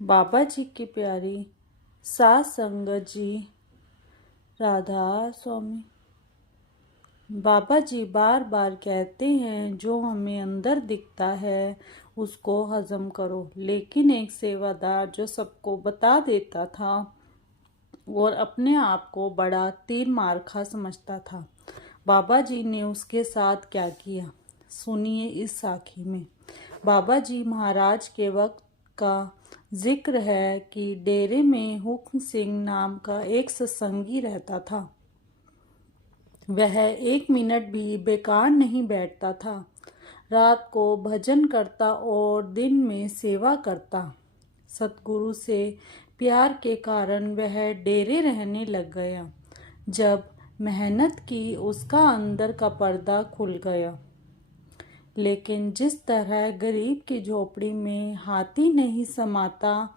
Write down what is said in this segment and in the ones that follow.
बाबा जी की प्यारी सात संगत जी, राधा स्वामी। बाबा जी बार बार कहते हैं जो हमें अंदर दिखता है उसको हजम करो, लेकिन एक सेवादार जो सबको बता देता था और अपने आप को बड़ा तीर मारखा समझता था, बाबा जी ने उसके साथ क्या किया सुनिए इस साखी में। बाबा जी महाराज के वक्त का जिक्र है कि डेरे में हुक्म सिंह नाम का एक सत्संगी रहता था। वह एक मिनट भी बेकार नहीं बैठता था। रात को भजन करता और दिन में सेवा करता। सतगुरु से प्यार के कारण वह डेरे रहने लग गया। जब मेहनत की उसका अंदर का पर्दा खुल गया, लेकिन जिस तरह गरीब की झोपड़ी में हाथी नहीं समाता,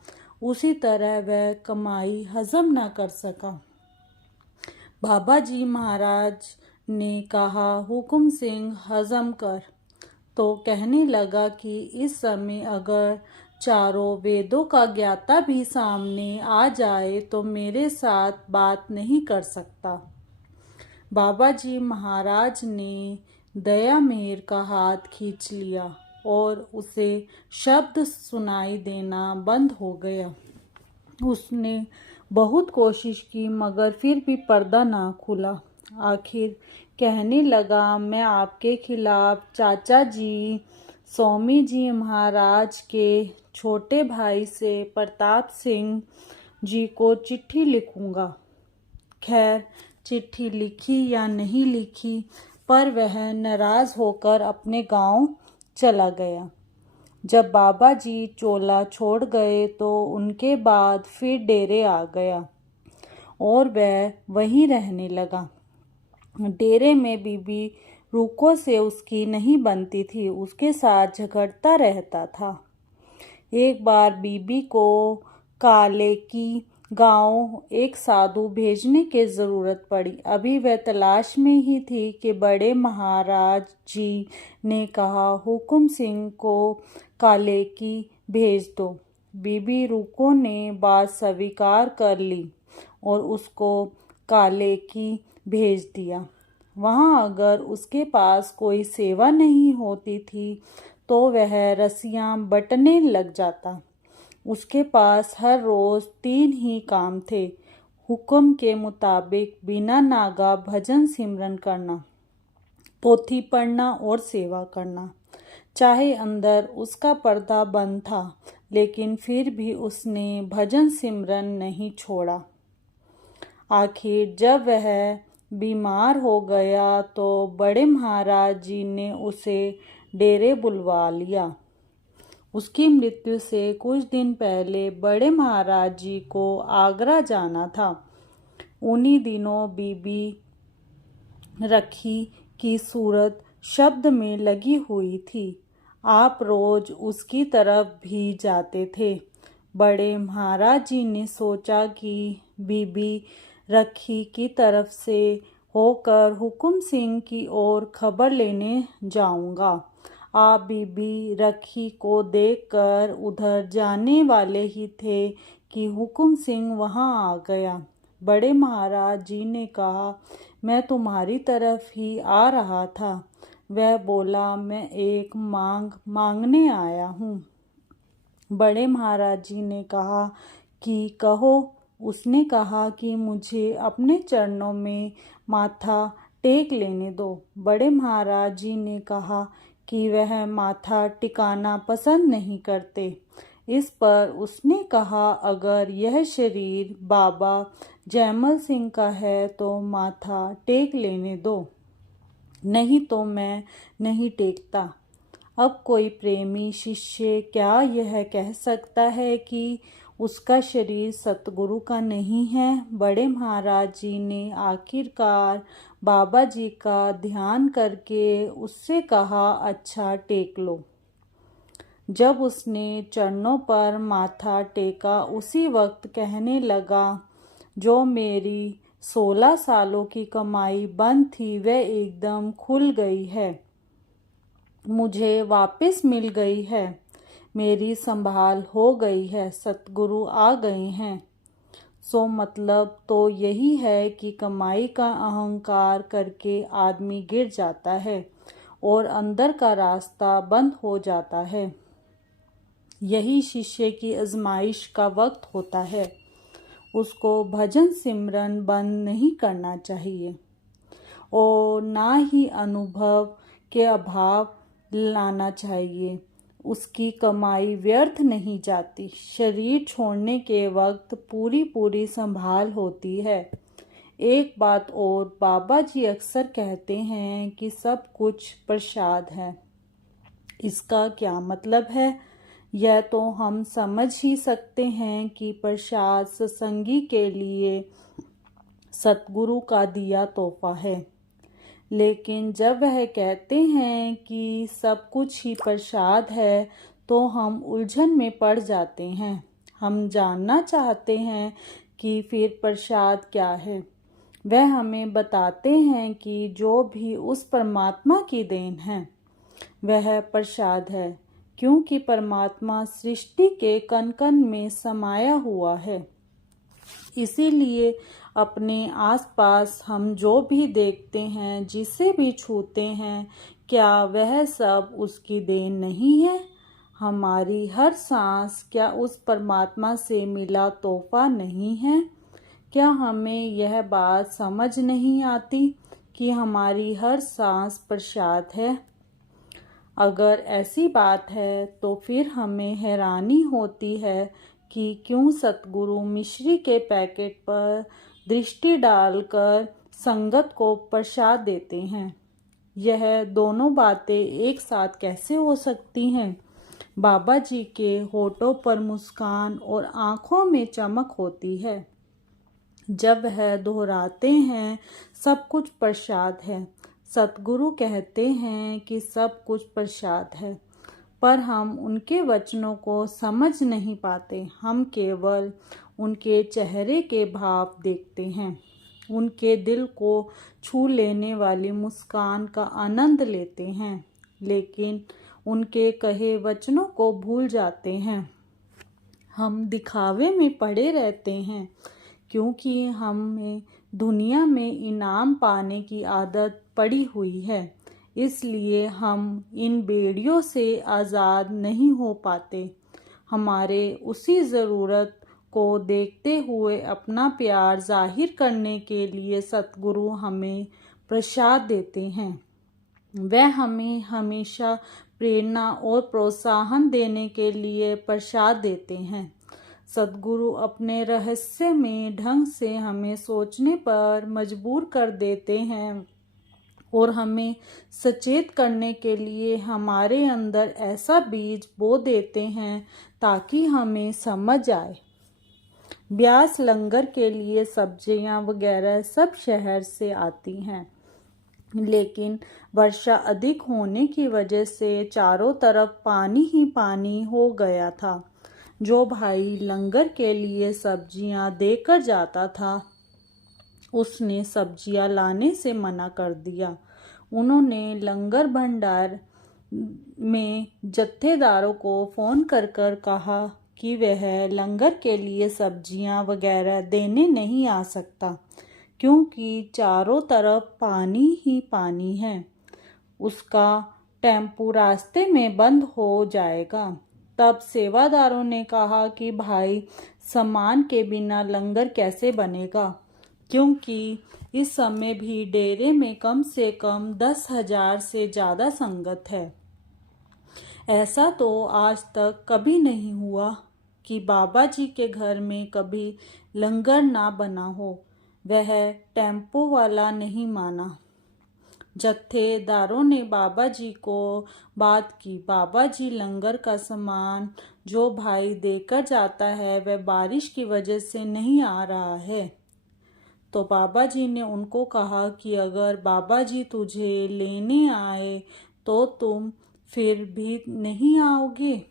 उसी तरह वह कमाई हजम न कर सका। बाबा जी महाराज ने कहा, हुकुम सिंह हजम कर। तो कहने लगा कि इस समय अगर चारों वेदों का ज्ञाता भी सामने आ जाए तो मेरे साथ बात नहीं कर सकता। बाबा जी महाराज ने दया मेहर का हाथ खींच लिया और उसे शब्द सुनाई देना बंद हो गया। उसने बहुत कोशिश की मगर फिर भी पर्दा ना खुला। आखिर कहने लगा, मैं आपके खिलाफ चाचा जी स्वामी जी महाराज के छोटे भाई से प्रताप सिंह जी को चिट्ठी लिखूंगा। खैर, चिट्ठी लिखी या नहीं लिखी, पर वह नाराज होकर अपने गांव चला गया। जब बाबा जी चोला छोड़ गए तो उनके बाद फिर डेरे आ गया और वह वहीं रहने लगा। डेरे में बीबी रूको से उसकी नहीं बनती थी, उसके साथ झगड़ता रहता था। एक बार बीबी को काले की गांव एक साधु भेजने की जरूरत पड़ी। अभी वह तलाश में ही थी कि बड़े महाराज जी ने कहा, हुकुम सिंह को काले की भेज दो। बीबी रूको ने बात स्वीकार कर ली और उसको काले की भेज दिया। वहाँ अगर उसके पास कोई सेवा नहीं होती थी तो वह रस्सियाँ बटने लग जाता। उसके पास हर रोज 3 ही काम थे। हुक्म के मुताबिक बिना नागा भजन सिमरन करना, पोथी पढ़ना और सेवा करना। चाहे अंदर उसका पर्दा बंद था, लेकिन फिर भी उसने भजन सिमरन नहीं छोड़ा। आखिर जब वह बीमार हो गया तो बड़े महाराज जी ने उसे डेरे बुलवा लिया। उसकी मृत्यु से कुछ दिन पहले बड़े महाराज जी को आगरा जाना था। उन्हीं दिनों बीबी रखी की सूरत शब्द में लगी हुई थी। आप रोज उसकी तरफ भी जाते थे। बड़े महाराज जी ने सोचा कि बीबी रखी की तरफ से होकर हुकुम सिंह की ओर खबर लेने जाऊंगा। आप बीबी रखी को देखकर उधर जाने वाले ही थे कि हुकुम सिंह वहां आ गया। बड़े महाराज जी ने कहा, मैं तुम्हारी तरफ ही आ रहा था। वह बोला, मैं एक मांग मांगने आया हूँ। बड़े महाराज जी ने कहा कि कहो। उसने कहा कि मुझे अपने चरणों में माथा टेक लेने दो। बड़े महाराज जी ने कहा कि वह माथा टिकाना पसंद नहीं करते। इस पर उसने कहा, अगर यह शरीर बाबा जैमल सिंह का है तो माथा टेक लेने दो, नहीं तो मैं नहीं टेकता। अब कोई प्रेमी शिष्य क्या यह कह सकता है कि उसका शरीर सतगुरु का नहीं है। बड़े महाराज जी ने आखिरकार बाबा जी का ध्यान करके उससे कहा, अच्छा टेक लो। जब उसने चरणों पर माथा टेका, उसी वक्त कहने लगा, जो मेरी 16 सालों की कमाई बंद थी वह एकदम खुल गई है, मुझे वापस मिल गई है। मेरी संभाल हो गई है, सतगुरु आ गए हैं। सो मतलब तो यही है कि कमाई का अहंकार करके आदमी गिर जाता है और अंदर का रास्ता बंद हो जाता है। यही शिष्य की आजमाइश का वक्त होता है। उसको भजन सिमरन बंद नहीं करना चाहिए और ना ही अनुभव के अभाव लाना चाहिए। उसकी कमाई व्यर्थ नहीं जाती। शरीर छोड़ने के वक्त पूरी पूरी संभाल होती है। एक बात और, बाबा जी अक्सर कहते हैं कि सब कुछ प्रसाद है। इसका क्या मतलब है? यह तो हम समझ ही सकते हैं कि प्रसाद सत्संगी के लिए सतगुरु का दिया तोहफा है। लेकिन जब वह कहते हैं कि सब कुछ ही प्रसाद है तो हम उलझन में पड़ जाते हैं। हम जानना चाहते हैं कि फिर प्रसाद क्या है। वह हमें बताते हैं कि जो भी उस परमात्मा की देन है वह प्रसाद है, क्योंकि परमात्मा सृष्टि के कण कण में समाया हुआ है। इसीलिए अपने आसपास हम जो भी देखते हैं, जिसे भी छूते हैं, क्या वह सब उसकी देन नहीं है? हमारी हर सांस क्या उस परमात्मा से मिला तोहफा नहीं है? क्या हमें यह बात समझ नहीं आती कि हमारी हर सांस प्रसाद है? अगर ऐसी बात है तो फिर हमें हैरानी होती है कि क्यों सतगुरु मिश्री के पैकेट पर दृष्टि डालकर संगत को प्रसाद देते हैं। यह दोनों बातें एक साथ कैसे हो सकती हैं? बाबा जी के होठों पर मुस्कान और आंखों में चमक होती है जब वह दोहराते हैं सब कुछ प्रसाद है। सतगुरु कहते हैं कि सब कुछ प्रसाद है, पर हम उनके वचनों को समझ नहीं पाते। हम केवल उनके चेहरे के भाव देखते हैं, उनके दिल को छू लेने वाली मुस्कान का आनंद लेते हैं, लेकिन उनके कहे वचनों को भूल जाते हैं। हम दिखावे में पड़े रहते हैं क्योंकि हमें दुनिया में इनाम पाने की आदत पड़ी हुई है। इसलिए हम इन बेड़ियों से आज़ाद नहीं हो पाते। हमारे उसी ज़रूरत को देखते हुए अपना प्यार जाहिर करने के लिए सतगुरु हमें प्रसाद देते हैं। वह हमें हमेशा प्रेरणा और प्रोत्साहन देने के लिए प्रसाद देते हैं। सतगुरु अपने रहस्य में ढंग से हमें सोचने पर मजबूर कर देते हैं और हमें सचेत करने के लिए हमारे अंदर ऐसा बीज बो देते हैं ताकि हमें समझ आए। ब्यास लंगर के लिए सब्जियां वगैरह सब शहर से आती हैं, लेकिन वर्षा अधिक होने की वजह से चारों तरफ पानी ही पानी हो गया था। जो भाई लंगर के लिए सब्जियां देकर जाता था उसने सब्जियां लाने से मना कर दिया। उन्होंने लंगर भंडार में जत्थेदारों को फ़ोन कर कर कहा कि वह लंगर के लिए सब्जियां वगैरह देने नहीं आ सकता क्योंकि चारों तरफ पानी ही पानी है। उसका टेम्पू रास्ते में बंद हो जाएगा। तब सेवादारों ने कहा कि भाई सामान के बिना लंगर कैसे बनेगा, क्योंकि इस समय भी डेरे में कम से कम 10,000 से ज़्यादा संगत है। ऐसा तो आज तक कभी नहीं हुआ कि बाबा जी के घर में कभी लंगर ना बना हो। वह टेम्पो वाला नहीं माना। जत्थेदारों ने बाबा जी को बात की। बाबा जी लंगर का सामान जो भाई देकर जाता है वह बारिश की वजह से नहीं आ रहा है। तो बाबा जी ने उनको कहा कि अगर बाबा जी तुझे लेने आए तो तुम फिर भी नहीं आओगे।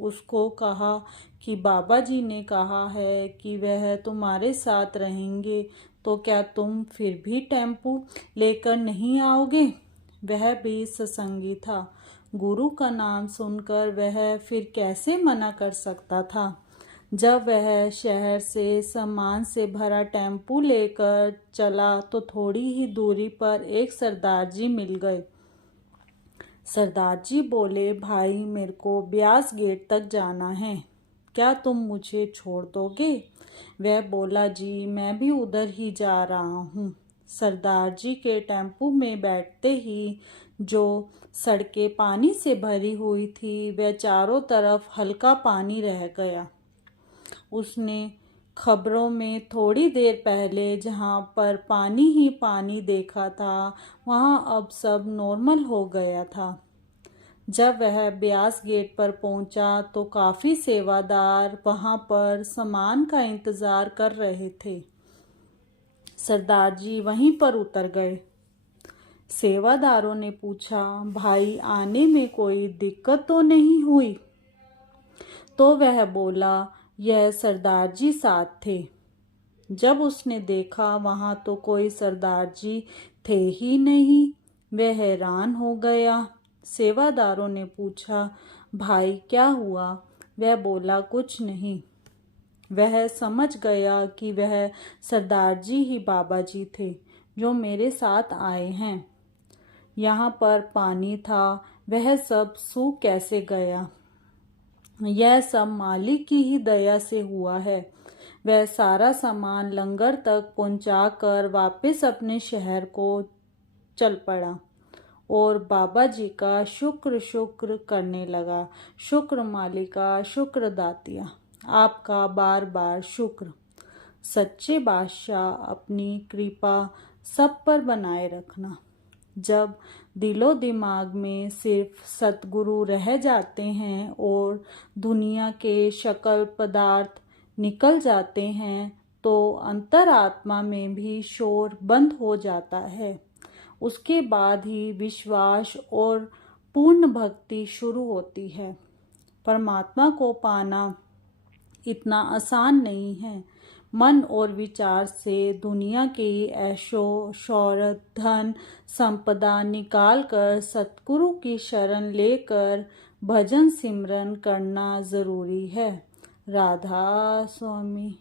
उसको कहा कि बाबा जी ने कहा है कि वह तुम्हारे साथ रहेंगे, तो क्या तुम फिर भी टेम्पू लेकर नहीं आओगे? वह भी सत्संगी था। गुरु का नाम सुनकर वह फिर कैसे मना कर सकता था। जब वह शहर से सामान से भरा टेम्पू लेकर चला तो थोड़ी ही दूरी पर एक सरदार जी मिल गए। सरदार जी बोले, भाई मेरे को ब्यास गेट तक जाना है, क्या तुम मुझे छोड़ दोगे? वह बोला, जी मैं भी उधर ही जा रहा हूँ। सरदार जी के टेम्पू में बैठते ही जो सड़कें पानी से भरी हुई थी वह चारों तरफ हल्का पानी रह गया। उसने खबरों में थोड़ी देर पहले जहाँ पर पानी ही पानी देखा था वहाँ अब सब नॉर्मल हो गया था। जब वह ब्यास गेट पर पहुंचा तो काफी सेवादार वहां पर सामान का इंतजार कर रहे थे। सरदार जी वहीं पर उतर गए। सेवादारों ने पूछा, भाई आने में कोई दिक्कत तो नहीं हुई? तो वह बोला, यह सरदार जी साथ थे। जब उसने देखा वहां तो कोई सरदार जी थे ही नहीं, वह हैरान हो गया। सेवादारों ने पूछा, भाई क्या हुआ? वह बोला, कुछ नहीं। वह समझ गया कि वह सरदार जी ही बाबा जी थे जो मेरे साथ आए हैं। यहाँ पर पानी था, वह सब सूख कैसे गया? यह सब मालिक की ही दया से हुआ है। वह सारा सामान लंगर तक पहुंचाकर वापस अपने शहर को चल पड़ा और बाबा जी का शुक्र शुक्र करने लगा। शुक्र मालिका, शुक्र दातिया, आपका बार बार शुक्र। सच्चे बादशाह अपनी कृपा सब पर बनाए रखना। जब दिलो दिमाग में सिर्फ सतगुरु रह जाते हैं और दुनिया के शकल पदार्थ निकल जाते हैं तो अंतरात्मा में भी शोर बंद हो जाता है। उसके बाद ही विश्वास और पूर्ण भक्ति शुरू होती है। परमात्मा को पाना इतना आसान नहीं है। मन और विचार से दुनिया की ऐशो शौहरत धन संपदा निकाल कर सतगुरु की शरण लेकर भजन सिमरन करना जरूरी है। राधा स्वामी।